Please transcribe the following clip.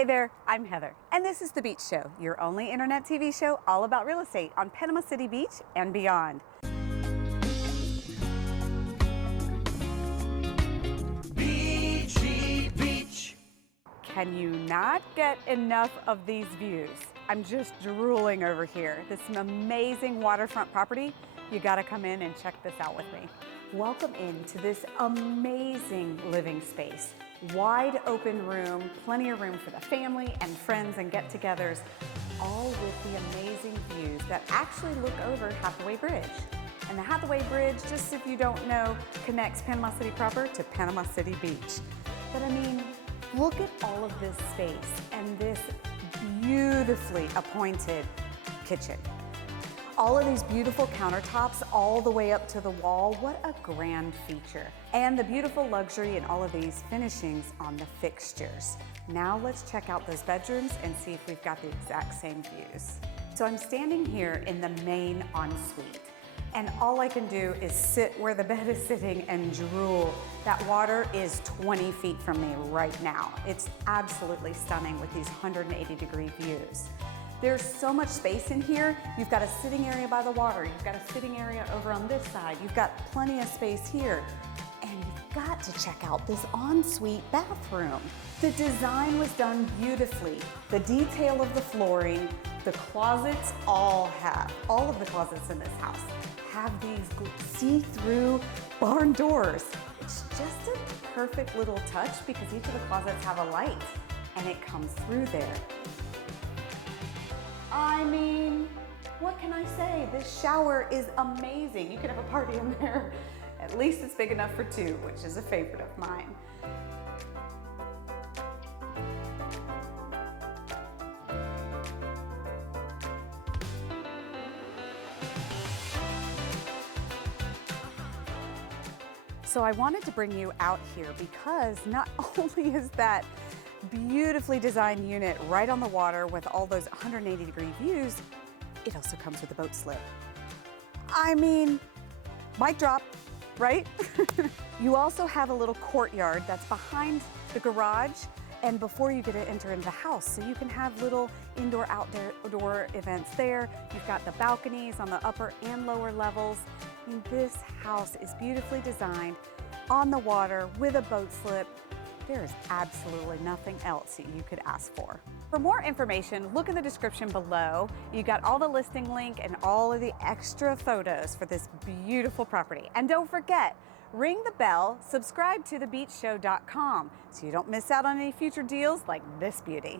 Hey there, I'm Heather, and this is The Beach Show, your only internet TV show all about real estate on Panama City Beach and beyond. Beachy Beach. Can you not get enough of these views? I'm just drooling over here. This amazing waterfront property. You gotta come in and check this out with me. Welcome into this amazing living space. Wide open room, plenty of room for the family and friends and get-togethers, all with the amazing views that actually look over Hathaway Bridge. And the Hathaway Bridge, just if you don't know, connects Panama City proper to Panama City Beach. But I mean, look at all of this space and this beautifully appointed kitchen. All of these beautiful countertops all the way up to the wall. What a grand feature. And the beautiful luxury in all of these finishings on the fixtures. Now let's check out those bedrooms and see if we've got the exact same views. So I'm standing here in the main ensuite, and all I can do is sit where the bed is sitting and drool. That water is 20 feet from me right now. It's absolutely stunning with these 180-degree views. There's so much space in here. You've got a sitting area by the water. You've got a sitting area over on this side. You've got plenty of space here. And you've got to check out this ensuite bathroom. The design was done beautifully. The detail of the flooring, the closets all of the closets in this house have these see-through barn doors. It's just a perfect little touch because each of the closets have a light and it comes through there. I mean, what can I say? This shower is amazing. You could have a party in there. At least it's big enough for two, which is a favorite of mine. So I wanted to bring you out here because not only is that beautifully designed unit right on the water with all those 180-degree views, it also comes with a boat slip. I mean, mic drop, right? You also have a little courtyard that's behind the garage and before you get to enter into the house. So you can have little indoor, outdoor events there. You've got the balconies on the upper and lower levels. I mean, this house is beautifully designed on the water with a boat slip. There is absolutely nothing else that you could ask for. For more information, look in the description below. You got all the listing link and all of the extra photos for this beautiful property. And don't forget, ring the bell, subscribe to thebeachshow.com so you don't miss out on any future deals like this beauty.